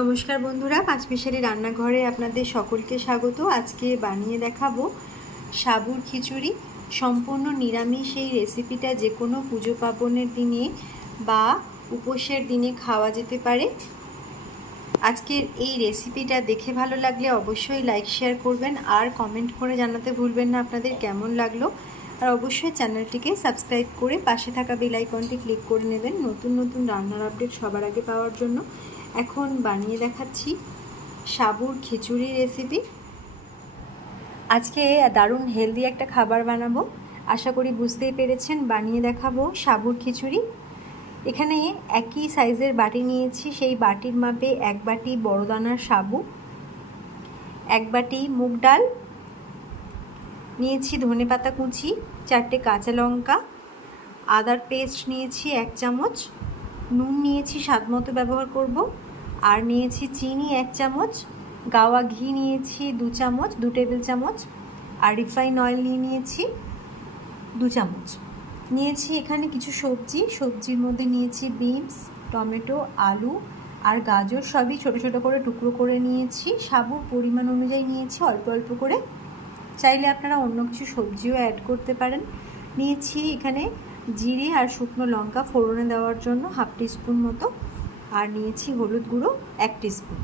নমস্কার বন্ধুরা, পাঁচমিশালি রান্নাঘরে আপনাদের সকলকে স্বাগত। আজকে বানিয়ে দেখাবো সাবুর খিচুড়ি। সম্পূর্ণ নিরামিষ এই রেসিপিটা যে কোনো পুজো পার্বণের দিনে বা উপোসের দিনে খাওয়া যেতে পারে। আজকের এই রেসিপিটা দেখে ভালো লাগলে অবশ্যই লাইক শেয়ার করবেন আর কমেন্ট করে জানাতে ভুলবেন না আপনাদের কেমন লাগল। আর অবশ্যই চ্যানেলটিকে সাবস্ক্রাইব করে পাশে থাকা বেল আইকনটি ক্লিক করে নেবেন। নতুন নতুন রান্নার আপডেট সবার আগে পাওয়ার জন্য। এখন বানিয়ে দেখাচ্ছি সাবুর খিচুড়ি রেসিপি আজকে দারুণ হেলদি একটা খাবার বানাবো। আশা করি বুঝতেই পেরেছেন, বানিয়ে দেখাবো সাবুর খিচুড়ি। এখানে একই সাইজের বাটি নিয়েছি, সেই বাটির মাপে এক বাটি বড় দানার সাবু, এক বাটি মুগ ডাল, নিয়েছি ধনে পাতা কুচি, চারটে কাঁচা লঙ্কা, আদার পেস্ট নিয়েছি এক চামচ, নুন নিয়েছি স্বাদ মতো ব্যবহার করব। আর নিয়েছি চিনি এক চামচ, গাওয়া ঘি নিয়েছি দু চামচ, দু টেবিল চামচ, আর রিফাইন অয়েল নিয়ে নিয়েছি দু চামচ। নিয়েছি এখানে কিছু সবজি, সবজির মধ্যে নিয়েছি বিনস, টমেটো, আলু আর গাজর, সবই ছোট ছোট করে টুকরো করে নিয়েছি। সাবুর পরিমাণ অনুযায়ী নিয়েছি, অল্প অল্প করে। চাইলে আপনারা অন্য কিছু সবজিও অ্যাড করতে পারেন। নিয়েছি এখানে জিরে আর শুকনো লঙ্কা ফোড়নে দেওয়ার জন্য হাফ টিস্পুন মতো। আর নিয়েছি হলুদ গুঁড়ো এক টিস্পুন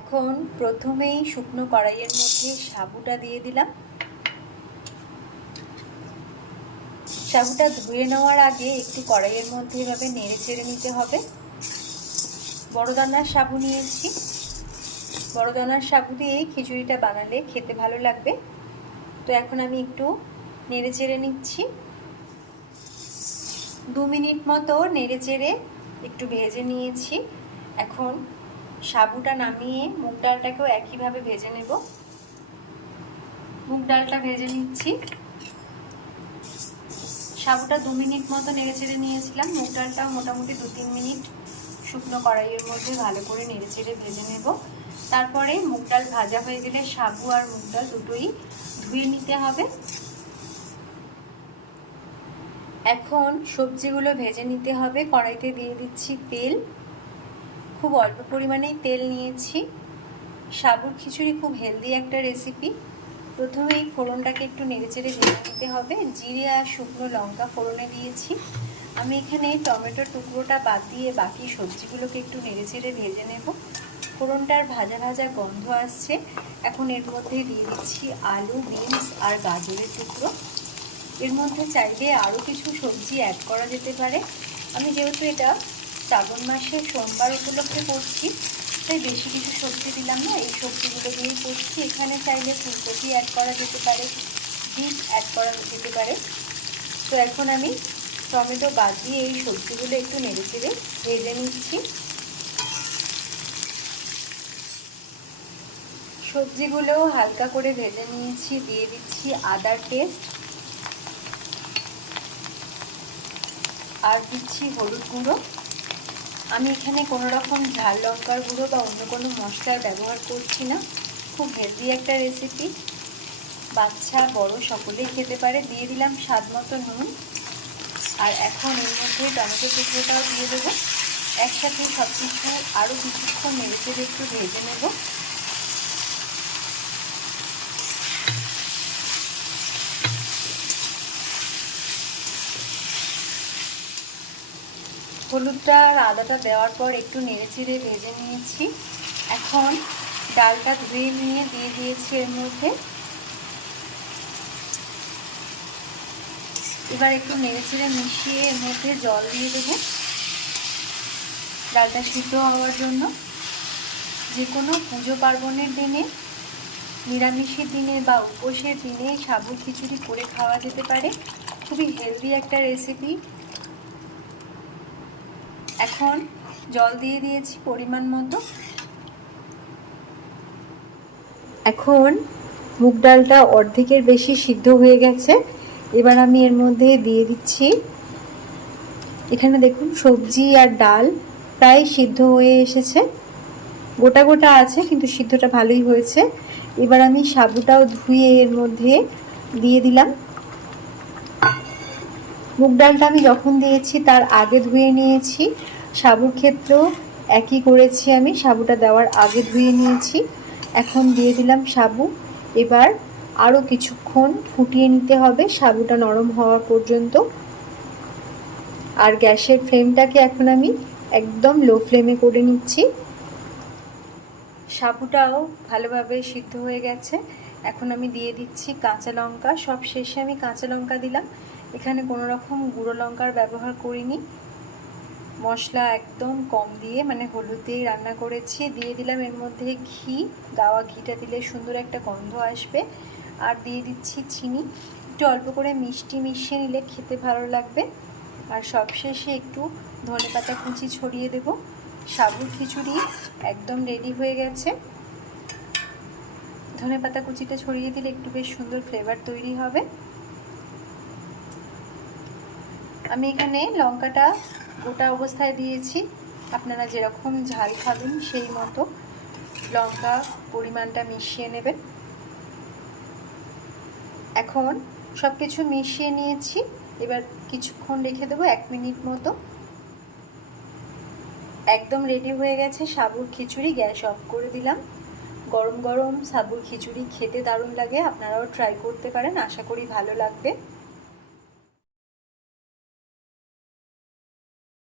এখন প্রথমেই শুকনো কড়াইয়ের মধ্যে সাবুটা দিয়ে দিলাম। সাবুটা ধুয়ে নেওয়ার আগে একটু কড়াইয়ের মধ্যে এভাবে নেড়ে চেড়ে নিতে হবে। বড় দানার সাবু নিয়েছি। বড় দানার সাবু দিয়েই খিচুড়িটা বানালে খেতে ভালো লাগবে। তো এখন আমি একটু নেড়ে চেড়ে নিচ্ছি। দু মিনিট মতো নেড়ে চেড়ে একটু ভেজে নিয়েছি। এখন সাবুটা নামিয়ে মুগ ডালটাকেও একইভাবে ভেজে নেব। মুগ ডালটা ভেজে নিচ্ছি। সাবুটা দু মিনিট মতো নেড়ে চেড়ে নিয়েছিলাম। মুগ ডালটাও মোটামুটি দু তিন মিনিট শুকনো কড়াইয়ের মধ্যে ভালো করে নেড়ে চেড়ে ভেজে নেব। তারপরে মুগ ডাল ভাজা হয়ে গেলে সাবু আর মুগ ডাল দুটোই ধুয়ে নিতে হবে। এখন সবজিগুলো ভেজে নিতে হবে। কড়াইতে দিয়ে দিচ্ছি তেল। খুব অল্প পরিমাণেই তেল নিয়েছি। সাবুর খিচুড়ি খুব হেলদি একটা রেসিপি প্রথমে এই ফোড়নটাকে একটু নেড়েচেড়ে ভেজে নিতে হবে। জিরে আর শুকনো লঙ্কা ফোড়নে দিয়েছি। আমি এখানে টমেটোর টুকরোটা বাদ দিয়ে বাকি সবজিগুলোকে একটু নেড়েচেড়ে ভেজে নেব। ফোড়নটার ভাজা ভাজা গন্ধ আসছে। এখন এর মধ্যে দিয়ে দিচ্ছি আলু, বিনস আর গাজরের টুকরো। এর মধ্যে চাইলে আরও কিছু সবজি অ্যাড করা যেতে পারে। আমি যেহেতু এটা শ্রাবণ মাসে সোমবার উপলক্ষে করছি, তাই বেশি কিছু সবজি দিলাম না। এই সবজিগুলো দিয়েই করছি। এখানে চাইলে ফুলকপি অ্যাড করা যেতে পারে, বিট অ্যাড করা যেতে পারে। তো এখন আমি টমেটো বাদ দিয়ে এই সবজিগুলো একটু নেড়ে চেড়ে ভেজে নিচ্ছি। সবজিগুলো হালকা করে ভেজে নিয়েছি, দিয়ে দিচ্ছি আদার পেস্ট আর দিচ্ছি হলুদ গুঁড়ো। আমি এখানে কোনো রকম ঝাল লঙ্কার গুঁড়ো বা অন্য কোনো মশলার ব্যবহার করছি না। খুব হেলদি একটা রেসিপি বাচ্চা, বড় সকলেই খেতে পারে। দিয়ে দিলাম স্বাদ মতো নুন। আর এখন এর মধ্যে টমেটো টুকরোটাও দিয়ে দেবো। একসাথে সব কিছু আরও কিছুক্ষণ নেড়ে একটু ভেজে নেব। হলুদটা আর আদাটা দেওয়ার পর একটু নেড়ে চেড়ে ভেজে নিয়েছি। এখন ডালটা ধুয়ে নিয়ে দিয়ে দিয়েছি এর মধ্যে। এবার একটু নেড়ে চেড়ে মিশিয়ে এর মধ্যে জল দিয়ে দেবো। ডালটা সিদ্ধ হওয়ার জন্য। যে কোনো পুজো পার্বণের দিনে, নিরামিষের দিনে বা উপোসের দিনে সাবু খিচুড়ি করে খাওয়া যেতে পারে। খুবই হেলদি একটা রেসিপি এখন জল দিয়ে দিয়েছি পরিমাণ মতো। এখন মুগ ডালটা অর্ধেকের বেশি সিদ্ধ হয়ে গেছে। এবার আমি এর মধ্যে দিয়ে দিচ্ছি, এখানে দেখুন সবজি আর ডাল প্রায় সিদ্ধ হয়ে এসেছে। গোটা গোটা আছে, কিন্তু সিদ্ধটা ভালোই হয়েছে। এবার আমি সাবুটাও ধুয়ে এর মধ্যে দিয়ে দিলাম। মুগ ডালটা আমি যখন দিয়েছি, তার আগে ধুয়ে নিয়েছি। সাবুর ক্ষেত্রেও একই করেছি আমি, সাবুটা দেওয়ার আগে ধুয়ে নিয়েছি। এখন দিয়ে দিলাম সাবু। এবার আরও কিছুক্ষণ ফুটিয়ে নিতে হবে, সাবুটা নরম হওয়া পর্যন্ত। আর গ্যাসের ফ্লেমটাকে এখন আমি একদম লো ফ্লেমে করে নিচ্ছি। সাবুটাও ভালোভাবে সিদ্ধ হয়ে গেছে। এখন আমি দিয়ে দিচ্ছি কাঁচা লঙ্কা। সব শেষে আমি কাঁচা লঙ্কা দিলাম। এখানে কোনো রকম গুঁড়ো লঙ্কার ব্যবহার করিনি। মশলা একদম কম দিয়ে মানে হলুদ দিয়েই রান্না করেছি। দিয়ে দিলাম এর মধ্যে ঘি। গাওয়া ঘিটা দিলে সুন্দর একটা গন্ধ আসবে। আর দিয়ে দিচ্ছি চিনি। একটু অল্প করে মিষ্টি মিশিয়ে নিলে খেতে ভালো লাগবে। আর সবশেষে একটু ধনে পাতা কুচি ছড়িয়ে দেব। সাবুর খিচুড়ি একদম রেডি হয়ে গেছে। ধনে পাতা কুচিটা ছড়িয়ে দিলে একটু বেশ সুন্দর ফ্লেভার তৈরি হবে। আমি এখানে লঙ্কাটা গোটা অবস্থায় দিয়েছি। আপনারা যেরকম ঝাল খাবেন সেই মতো লঙ্কা পরিমাণটা মিশিয়ে নেবেন। এখন সব কিছু মিশিয়ে নিয়েছি। এবার কিছুক্ষণ রেখে দেবো এক মিনিট মতো। একদম রেডি হয়ে গেছে সাবুর খিচুড়ি, গ্যাস অফ করে দিলাম। গরম গরম সাবুর খিচুড়ি খেতে দারুণ লাগে, আপনারাও ট্রাই করতে পারেন, আশা করি ভালো লাগবে।